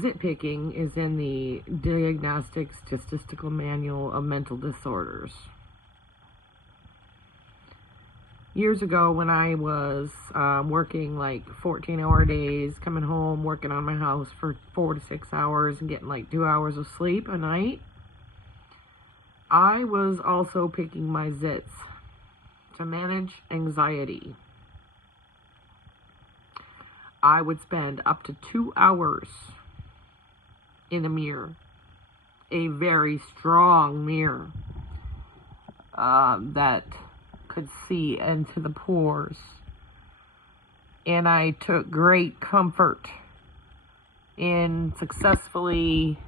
Zit-Picking is in the Diagnostic Statistical Manual of Mental Disorders. Years ago, when I was working like 14-hour days, coming home, working on my house for 4 to 6 hours and getting like 2 hours of sleep a night, I was also picking my zits to manage anxiety. I would spend up to 2 hours in a mirror, a very strong mirror that could see into the pores, and I took great comfort in successfully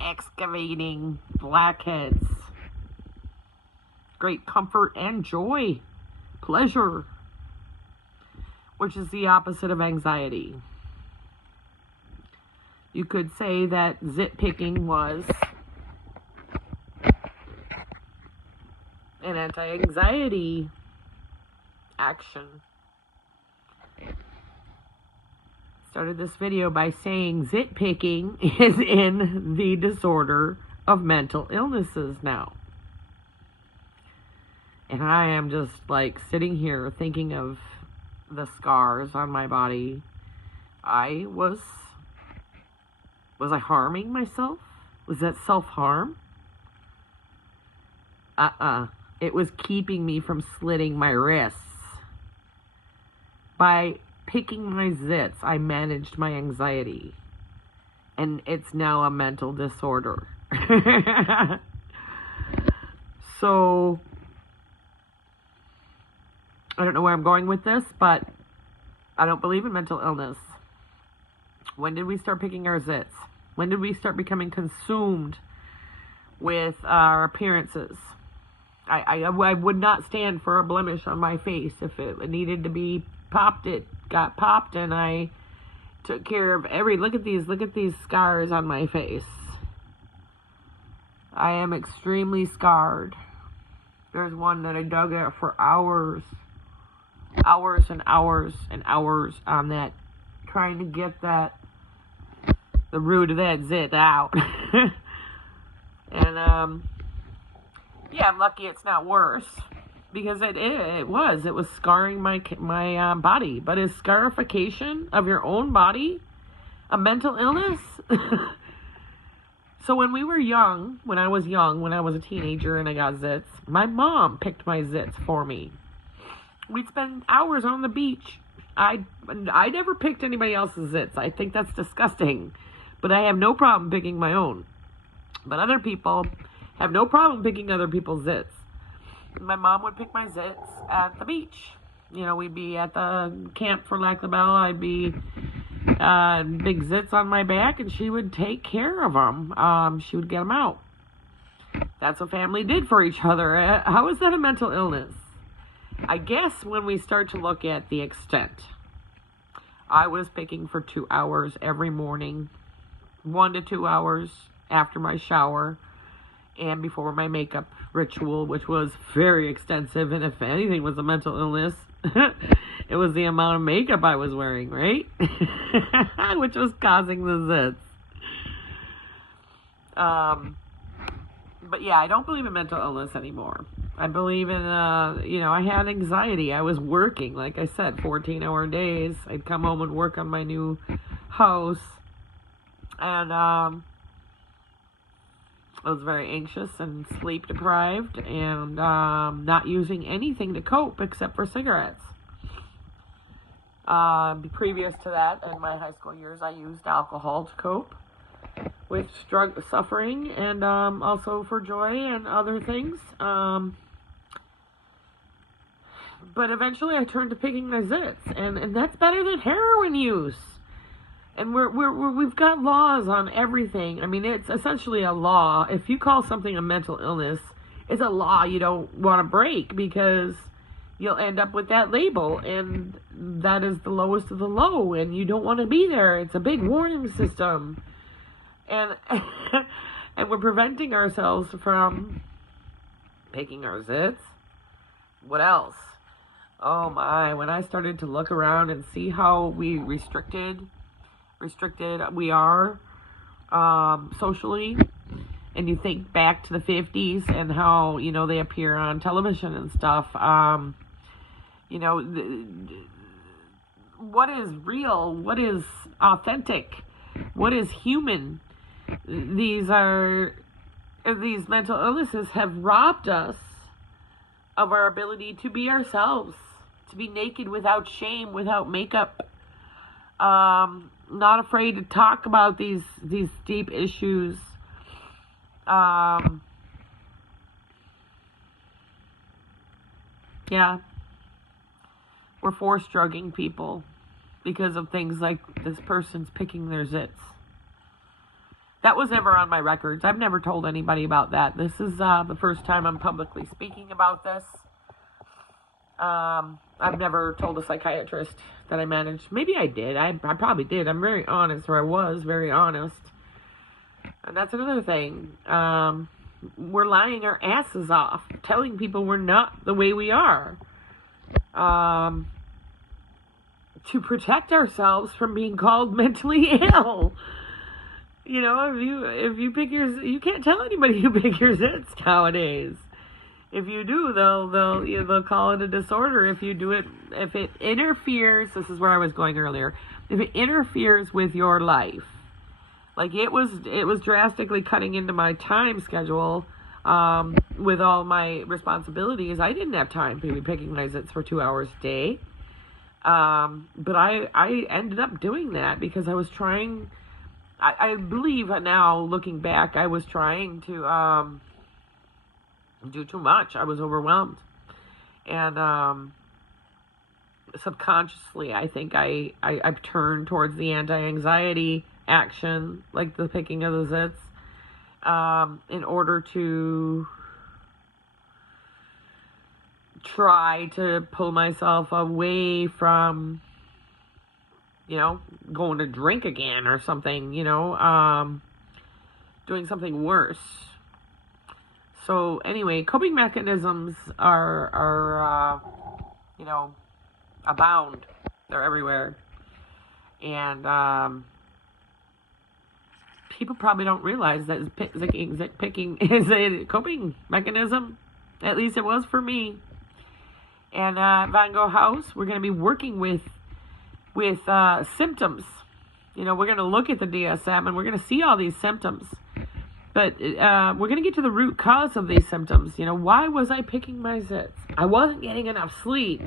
excavating blackheads. Great comfort and joy, pleasure, which is the opposite of anxiety. You could say that zit-picking was an anti-anxiety action. Started this video by saying zit-picking is in the disorder of mental illnesses now. And I am just like sitting here thinking of the scars on my body. Was I harming myself? Was that self-harm? It was keeping me from slitting my wrists. By picking my zits, I managed my anxiety. And it's now a mental disorder. So, I don't know where I'm going with this, but I don't believe in mental illness. When did we start picking our zits? When did we start becoming consumed with our appearances? I would not stand for a blemish on my face. If it needed to be popped, it got popped, and I took care of look at these scars on my face. I am extremely scarred. There's one that I dug at for hours and hours and hours on that, trying to get the root of that zit out. And yeah, I'm lucky it's not worse, because it was scarring my body. But is scarification of your own body a mental illness? So when I was a teenager and I got zits, my mom picked my zits for me. We'd spend hours on the beach. I never picked anybody else's zits. I think that's disgusting. But I have no problem picking my own. But other people have no problem picking other people's zits. My mom would pick my zits at the beach. You know, we'd be at the Camp for Lac La Belle. I'd be big zits on my back, and she would take care of them. She would get them out. That's what family did for each other. How is that a mental illness? I guess when we start to look at the extent, I was picking for 2 hours every morning, 1 to 2 hours after my shower, and before my makeup ritual, which was very extensive. And if anything was a mental illness, it was the amount of makeup I was wearing, right? Which was causing the zits. But yeah, I don't believe in mental illness anymore. I believe in, I had anxiety. I was working, like I said, 14-hour days. I'd come home and work on my new house. And I was very anxious and sleep deprived, and not using anything to cope except for cigarettes. Previous to that, in my high school years, I used alcohol to cope with suffering, and also for joy and other things. But eventually I turned to picking my zits, and that's better than heroin use. And we've got laws on everything. I mean, it's essentially a law. If you call something a mental illness, it's a law you don't want to break, because you'll end up with that label, and that is the lowest of the low, and you don't want to be there. It's a big warning system. And and we're preventing ourselves from picking our zits. What else? Oh my, when I started to look around and see how we restricted restricted we are socially. And you think back to the 50s and how, they appear on television and stuff. What is real? What is authentic? What is human? These mental illnesses have robbed us of our ability to be ourselves, to be naked without shame, without makeup. Not afraid to talk about these deep issues. Yeah, we're force drugging people because of things like this person's picking their zits. That was never on my records. I've never told anybody about that. This is the first time I'm publicly speaking about this. I've never told a psychiatrist that I managed. Maybe I did. I probably did. I'm very honest, or I was very honest. And that's another thing. We're lying our asses off, telling people we're not the way we are. To protect ourselves from being called mentally ill. If you pick you can't tell anybody you pick your zits nowadays. If you do, they'll call it a disorder. If you do it, if it interferes, this is where I was going earlier. If it interferes with your life, like it was drastically cutting into my time schedule, with all my responsibilities. I didn't have time to be picking my zits for 2 hours a day. But I ended up doing that because I was trying. I believe now, looking back, I was trying to do too much. I was overwhelmed. And subconsciously, I think I've turned towards the anti-anxiety action, like the picking of the zits, in order to try to pull myself away from, going to drink again or something, doing something worse. So anyway, coping mechanisms are abound. They're everywhere. And people probably don't realize that Zit-Picking is a coping mechanism. At least it was for me. And Van Gogh House, we're going to be working with symptoms. We're going to look at the DSM and we're going to see all these symptoms. But we're going to get to the root cause of these symptoms. Why was I picking my zits? I wasn't getting enough sleep.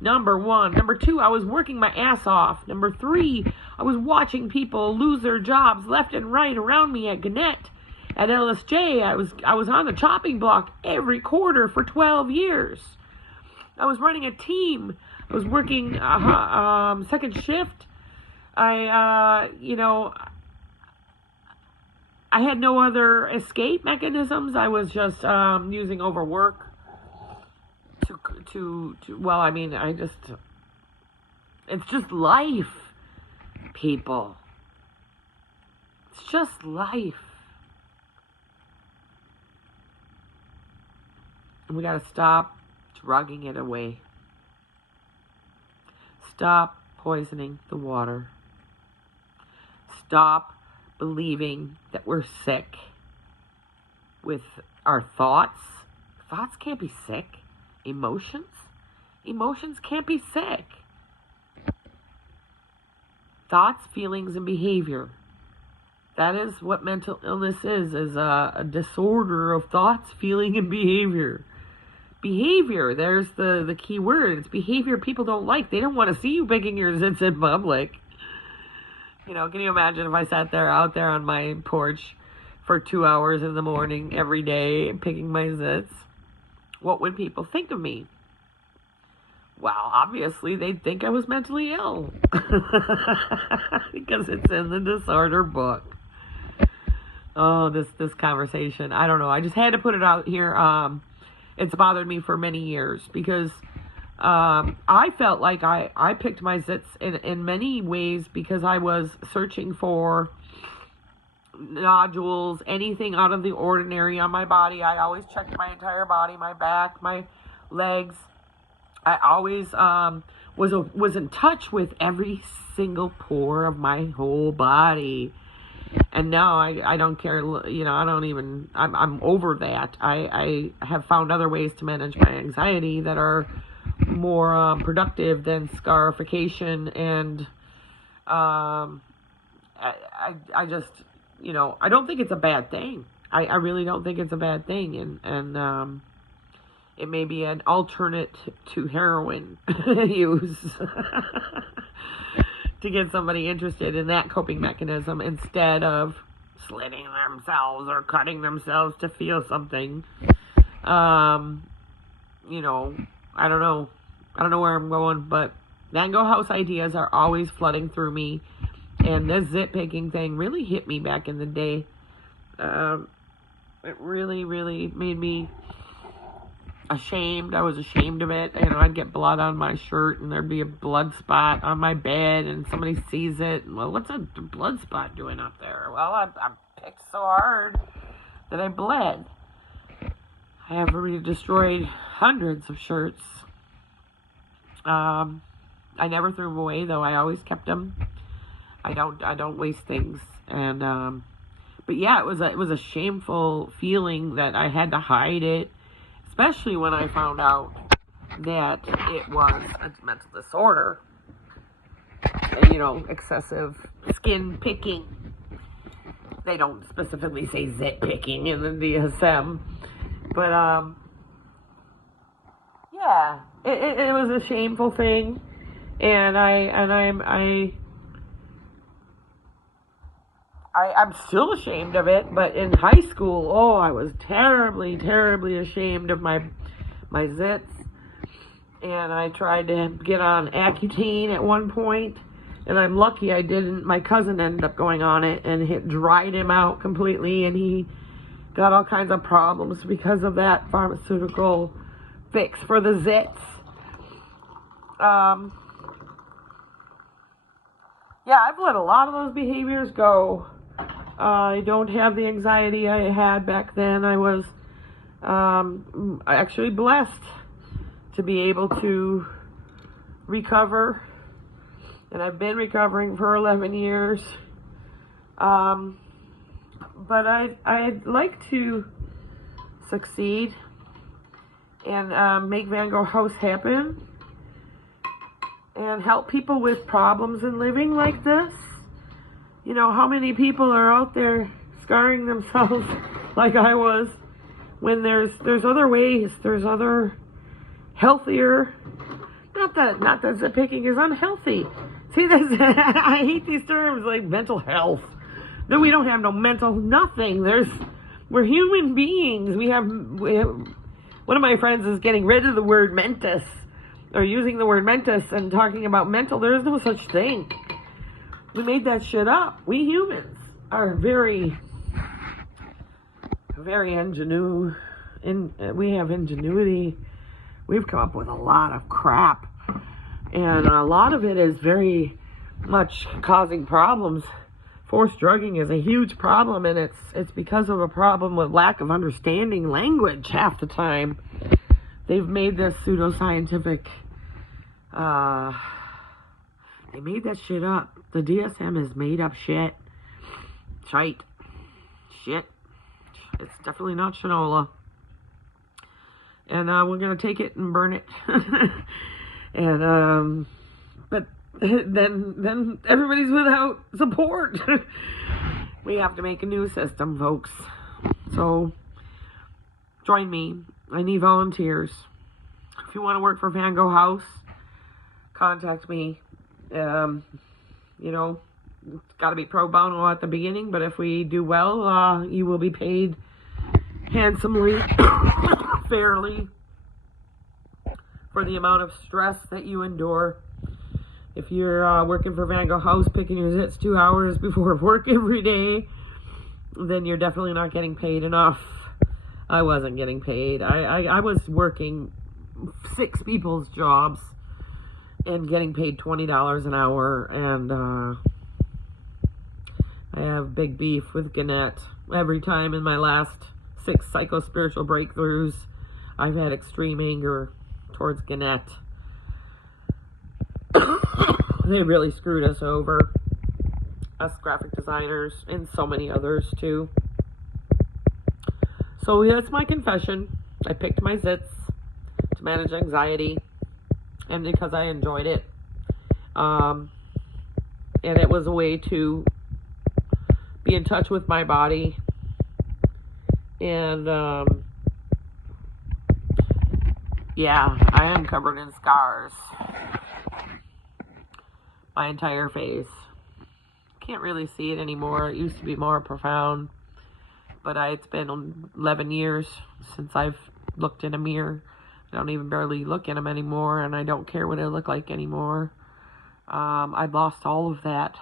Number one. Number two, I was working my ass off. Number three, I was watching people lose their jobs left and right around me at Gannett, at LSJ. I was on the chopping block every quarter for 12 years. I was running a team. I was working second shift. I had no other escape mechanisms. I was just using overwork to it's just life, people. It's just life. And we got to stop drugging it away. Stop poisoning the water. Stop believing that we're sick with our thoughts. Thoughts can't be sick. Emotions can't be sick. Thoughts, feelings, and behavior. That is what mental illness is a disorder of thoughts, feeling, and behavior. Behavior, there's the key word. It's behavior people don't like. They don't want to see you picking your zits in public. Can you imagine if I sat out there on my porch for 2 hours in the morning every day picking my zits? What would people think of me? Well, obviously they'd think I was mentally ill. Because it's in the disorder book. Oh, this conversation. I don't know. I just had to put it out here. It's bothered me for many years because I felt like I picked my zits in many ways because I was searching for nodules, anything out of the ordinary on my body. I always checked my entire body, my back, my legs. I always was in touch with every single pore of my whole body. And now I don't care, you know, I'm over that. I have found other ways to manage my anxiety that are more productive than scarification. And I just, you know, I don't think it's a bad thing. I really don't think it's a bad thing. And it may be an alternate to heroin use to get somebody interested in that coping mechanism instead of slitting themselves or cutting themselves to feel something. You know, I don't know where I'm going, but Van Gogh House ideas are always flooding through me. And this zit-picking thing really hit me back in the day. It really, really made me ashamed. I was ashamed of it. You know, I'd get blood on my shirt and there'd be a blood spot on my bed and somebody sees it. Well, what's a blood spot doing up there? Well, I picked so hard that I bled. I have already destroyed hundreds of shirts. I never threw them away though. I always kept them. I don't waste things. And but yeah, it was a shameful feeling that I had to hide it. Especially when I found out that it was a mental disorder. You know, excessive skin picking. They don't specifically say zit picking in the DSM. But, yeah, it was a shameful thing. And I'm still ashamed of it, but in high school, oh, I was terribly, terribly ashamed of my zits. And I tried to get on Accutane at one point, and I'm lucky I didn't. My cousin ended up going on it, and it dried him out completely, and he got all kinds of problems because of that pharmaceutical fix for the zits. Yeah, I've let a lot of those behaviors go. I don't have the anxiety I had back then. I was actually blessed to be able to recover. And I've been recovering for 11 years. But I'd like to succeed and make Van Gogh House happen. And help people with problems in living like this. You know, how many people are out there scarring themselves like I was when there's other ways, there's other healthier, not that zit-picking is unhealthy. See, I hate these terms like mental health. No, we don't have no mental nothing. We're human beings. We have one of my friends is getting rid of the word mentis, or using the word mentis and talking about mental. There is no such thing. We made that shit up. We humans are very, very we have ingenuity. We've come up with a lot of crap. And a lot of it is very much causing problems. Forced drugging is a huge problem, and it's because of a problem with lack of understanding language half the time. They've made this pseudoscientific, they made that shit up. The DSM is made up shit. Shite. Shit. It's definitely not Shinola. And we're going to take it and burn it. And, but then everybody's without support. We have to make a new system, folks. So, join me. I need volunteers. If you want to work for Van Gogh House, contact me. You know, it's got to be pro bono at the beginning, but if we do well, you will be paid handsomely, fairly, for the amount of stress that you endure. If you're working for Van Gogh House, picking your zits 2 hours before work every day, then you're definitely not getting paid enough. I wasn't getting paid. I was working 6 people's jobs and getting paid $20 an hour, and I have big beef with Gannett. Every time in my last 6 psycho-spiritual breakthroughs, I've had extreme anger towards Gannett. They really screwed us over. Us graphic designers and so many others too. So that's my confession. I picked my zits to manage anxiety and because I enjoyed it. And it was a way to be in touch with my body. And yeah, I am covered in scars. My entire face. Can't really see it anymore. It used to be more profound. But it's been 11 years since I've looked in a mirror. I don't even barely look in them anymore, and I don't care what I look like anymore. I've lost all of that.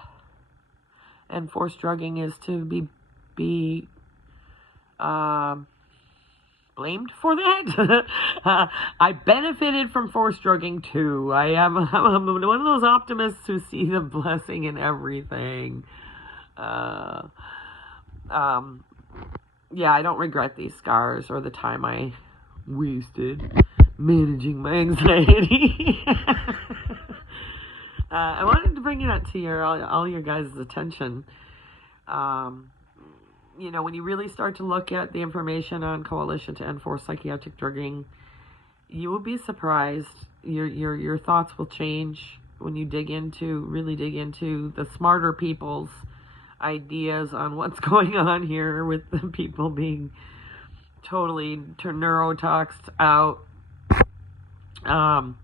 And forced drugging is to be blamed for that. I benefited from forced drugging too. I'm one of those optimists who see the blessing in everything. Yeah, I don't regret these scars or the time I wasted managing my anxiety. I wanted to bring that to all your guys' attention. You know, when you really start to look at the information on Coalition to End Forced Psychiatric Drugging, you will be surprised. Your thoughts will change when you really dig into the smarter people's ideas on what's going on here with the people being totally neurotoxed out. You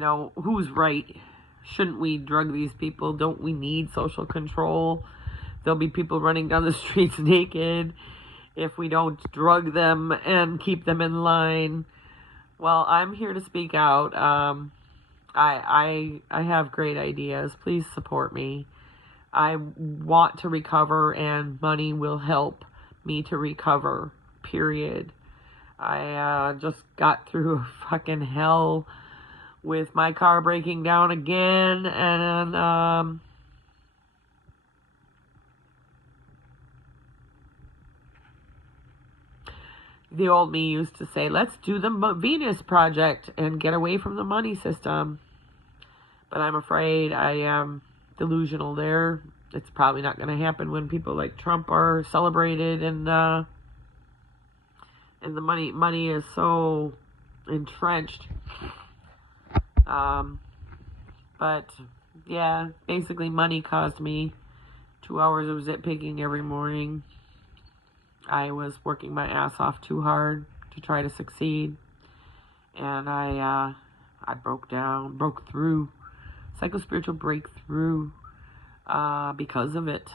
know, who's right? Shouldn't we drug these people? Don't we need social control? There'll be people running down the streets naked if we don't drug them and keep them in line. Well, I'm here to speak out. I have great ideas. Please support me. I want to recover, and money will help me to recover, period. I just got through fucking hell with my car breaking down again, and the old me used to say, let's do the Venus Project and get away from the money system. But I'm afraid I am delusional there. It's probably not going to happen when people like Trump are celebrated, and the money is so entrenched. But yeah, basically money caused me 2 hours of zit-picking every morning. I was working my ass off too hard to try to succeed, and I broke through, psychospiritual breakthrough, because of it.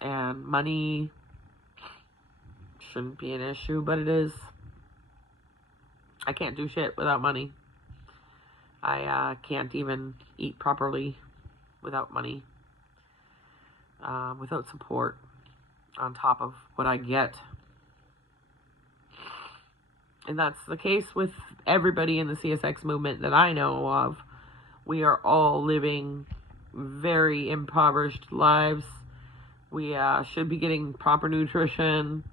And money shouldn't be an issue, but it is. I can't do shit without money. I can't even eat properly without money, without support on top of what I get. And that's the case with everybody in the CSX movement that I know of. We are all living very impoverished lives. We should be getting proper nutrition.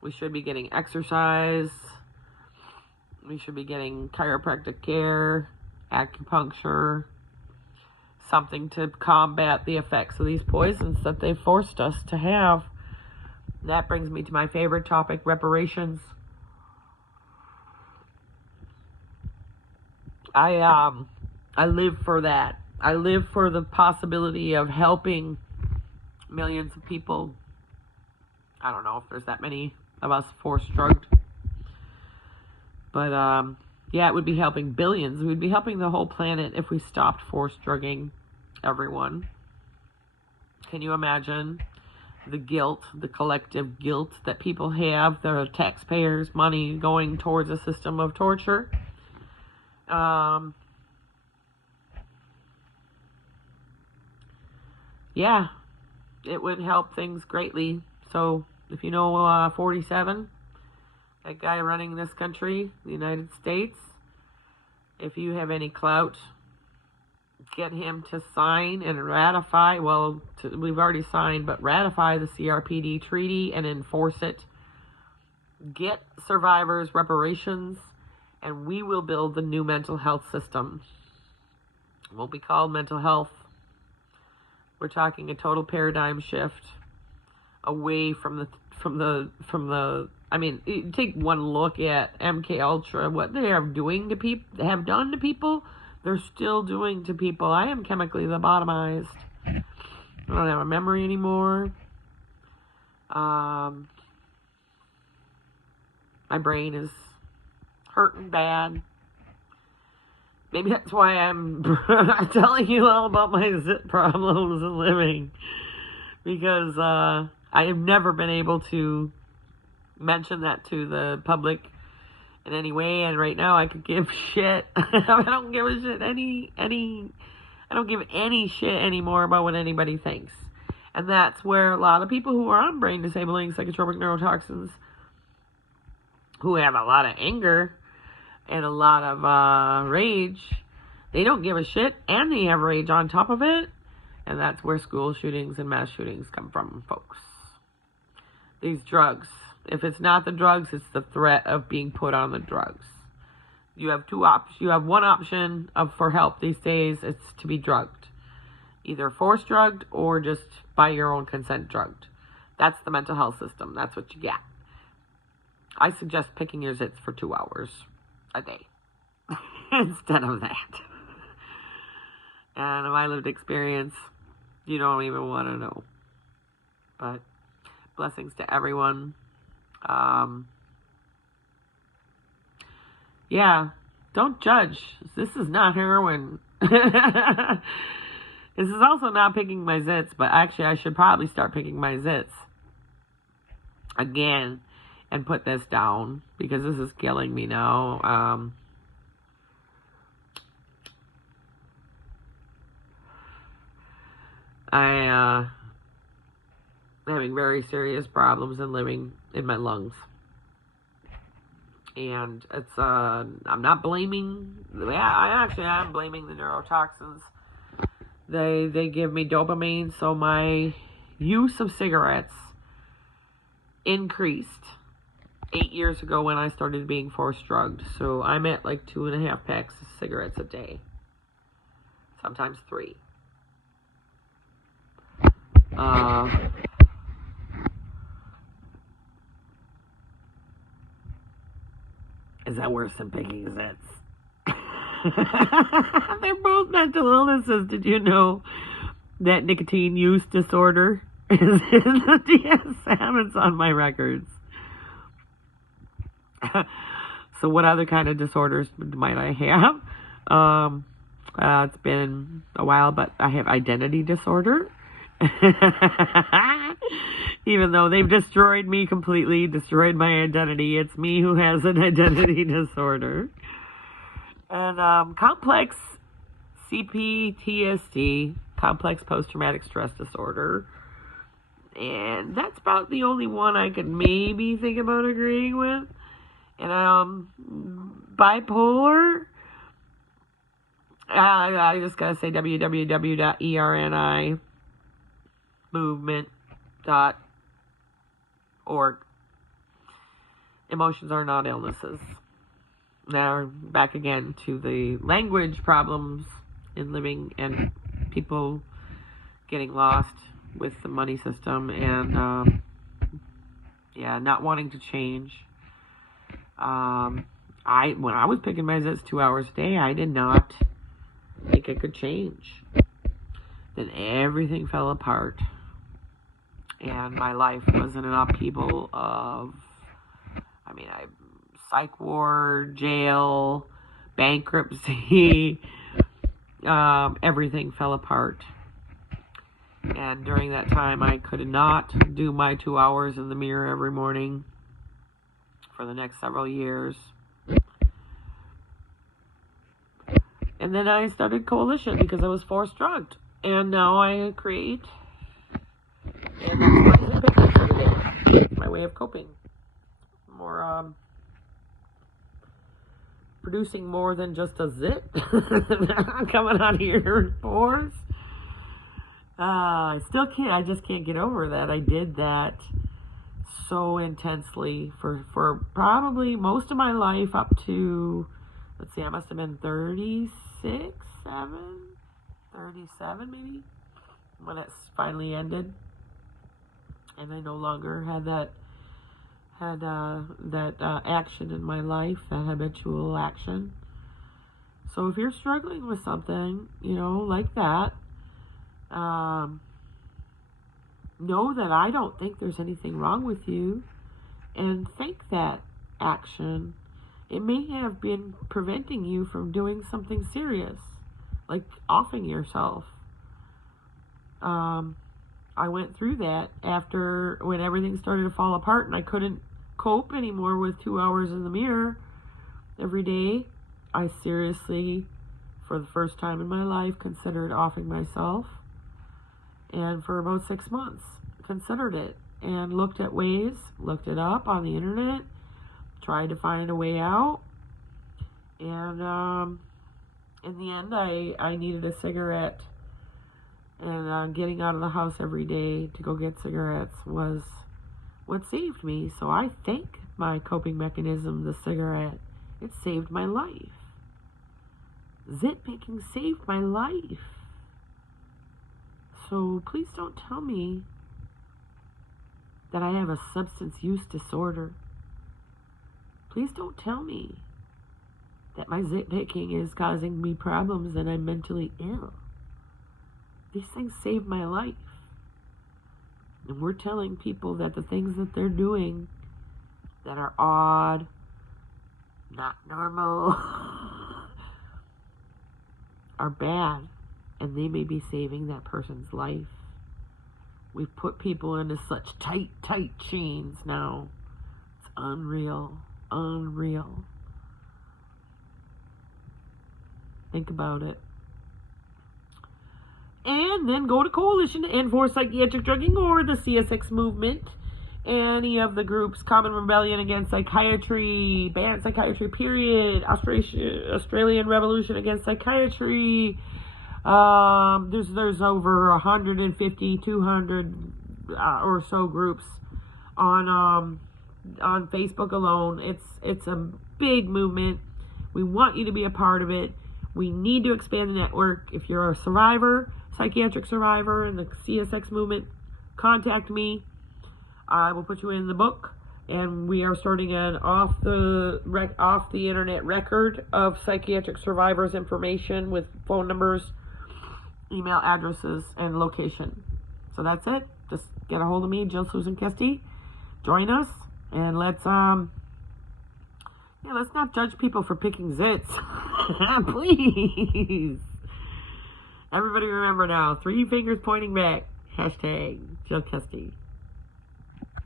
We should be getting exercise. We should be getting chiropractic care, acupuncture, something to combat the effects of these poisons that they've forced us to have. That brings me to my favorite topic, reparations. I live for that. I live for the possibility of helping millions of people. I don't know if there's that many of us forced drugged. But, yeah, it would be helping billions. We'd be helping the whole planet if we stopped forced drugging everyone. Can you imagine the guilt, the collective guilt that people have, the taxpayers' money going towards a system of torture? Yeah, it would help things greatly. So, if you know 47, that guy running this country, the United States, if you have any clout, get him to sign and ratify, we've already signed, but ratify the CRPD treaty and enforce it. Get survivors reparations, and we will build the new mental health system. It won't be called mental health. We're talking a total paradigm shift away from the. I mean, you take one look at MK Ultra, what they are doing to people, have done to people. They're still doing to people. I am chemically lobotomized. I don't have a memory anymore. My brain is hurting bad. Maybe that's why I'm telling you all about my zit problems and living. Because I have never been able to mention that to the public in any way. And right now I could give shit. I don't give a shit I don't give any shit anymore about what anybody thinks. And that's where a lot of people who are on brain disabling psychotropic neurotoxins, who have a lot of anger and a lot of rage, they don't give a shit, and they have rage on top of it. And that's where school shootings and mass shootings come from, folks. These drugs. If it's not the drugs, it's the threat of being put on the drugs. You have two options. You have one option for help these days. It's to be drugged. Either force drugged or just by your own consent drugged. That's the mental health system. That's what you get. I suggest picking your zits for 2 hours a day instead of that. And in my lived experience, you don't even want to know. But blessings to everyone. Yeah, don't judge. This is not heroin. This is also not picking my zits, but actually I should probably start picking my zits again and put this down because this is killing me now. I'm having very serious problems in living in my lungs. And it's, I'm not blaming, I'm blaming the neurotoxins. They give me dopamine, so my use of cigarettes increased 8 years ago when I started being force drugged. So I'm at like 2.5 packs of cigarettes a day. Sometimes 3. Is that worse than picking zits? They're both mental illnesses. Did you know that nicotine use disorder is in the DSM? It's on my records. So what other kind of disorders might I have? It's been a while, but I have identity disorder. Even though they've destroyed me completely, destroyed my identity, it's me who has an identity disorder. And complex CPTSD, complex post-traumatic stress disorder. And that's about the only one I could maybe think about agreeing with. And bipolar, I just gotta say www.ernimovement.org. Emotions are not illnesses. Now back again to the language problems in living and people getting lost with the money system and not wanting to change. When I was picking my zits 2 hours a day, I did not think I could change. Then everything fell apart, and my life was in an upheaval of, psych ward, jail, bankruptcy, everything fell apart. And during that time, I could not do my 2 hours in the mirror every morning for the next several years. And then I started Coalition because I was force drugged. And now I create, and that's my picking for today. My way of coping. More, producing more than just a zit coming out of your pores. I just can't get over that. I did that so intensely for probably most of my life up to, let's see, I must have been 36, 7. 37 maybe, when it finally ended, and I no longer had that action in my life, that habitual action. So if you're struggling with something, like that, know that I don't think there's anything wrong with you, and think that action, it may have been preventing you from doing something serious, like offing yourself. I went through that when everything started to fall apart and I couldn't cope anymore with 2 hours in the mirror every day. I seriously, for the first time in my life, considered offing myself. And for about 6 months, considered it and looked at ways, looked it up on the internet, tried to find a way out. And in the end, I needed a cigarette. And getting out of the house every day to go get cigarettes was what saved me. So I thank my coping mechanism, the cigarette. It saved my life. Zit-Picking saved my life. So please don't tell me that I have a substance use disorder. Please don't tell me that my Zit-Picking is causing me problems and I'm mentally ill. These things saved my life. And we're telling people that the things that they're doing that are odd, not normal, are bad, and they may be saving that person's life. We've put people into such tight chains now. It's unreal. Think about it. And then go to Coalition to End for Psychiatric Drugging or the CSX movement. Any of the groups, Common Rebellion Against Psychiatry, Ban Psychiatry Period, Australian Revolution Against Psychiatry. There's over 150, 200 or so groups on Facebook alone. It's a big movement. We want you to be a part of it. We need to expand the network. If you're a survivor, psychiatric survivor in the CSX movement, contact me. I will put you in the book, and we are starting an off the internet record of psychiatric survivors' information with phone numbers, email addresses, and location. So that's it. Just get a hold of me, Jill Susan Kesty. Join us, and let's not judge people for picking zits. Please. Everybody remember now, 3 fingers pointing back. # Jill Kesty.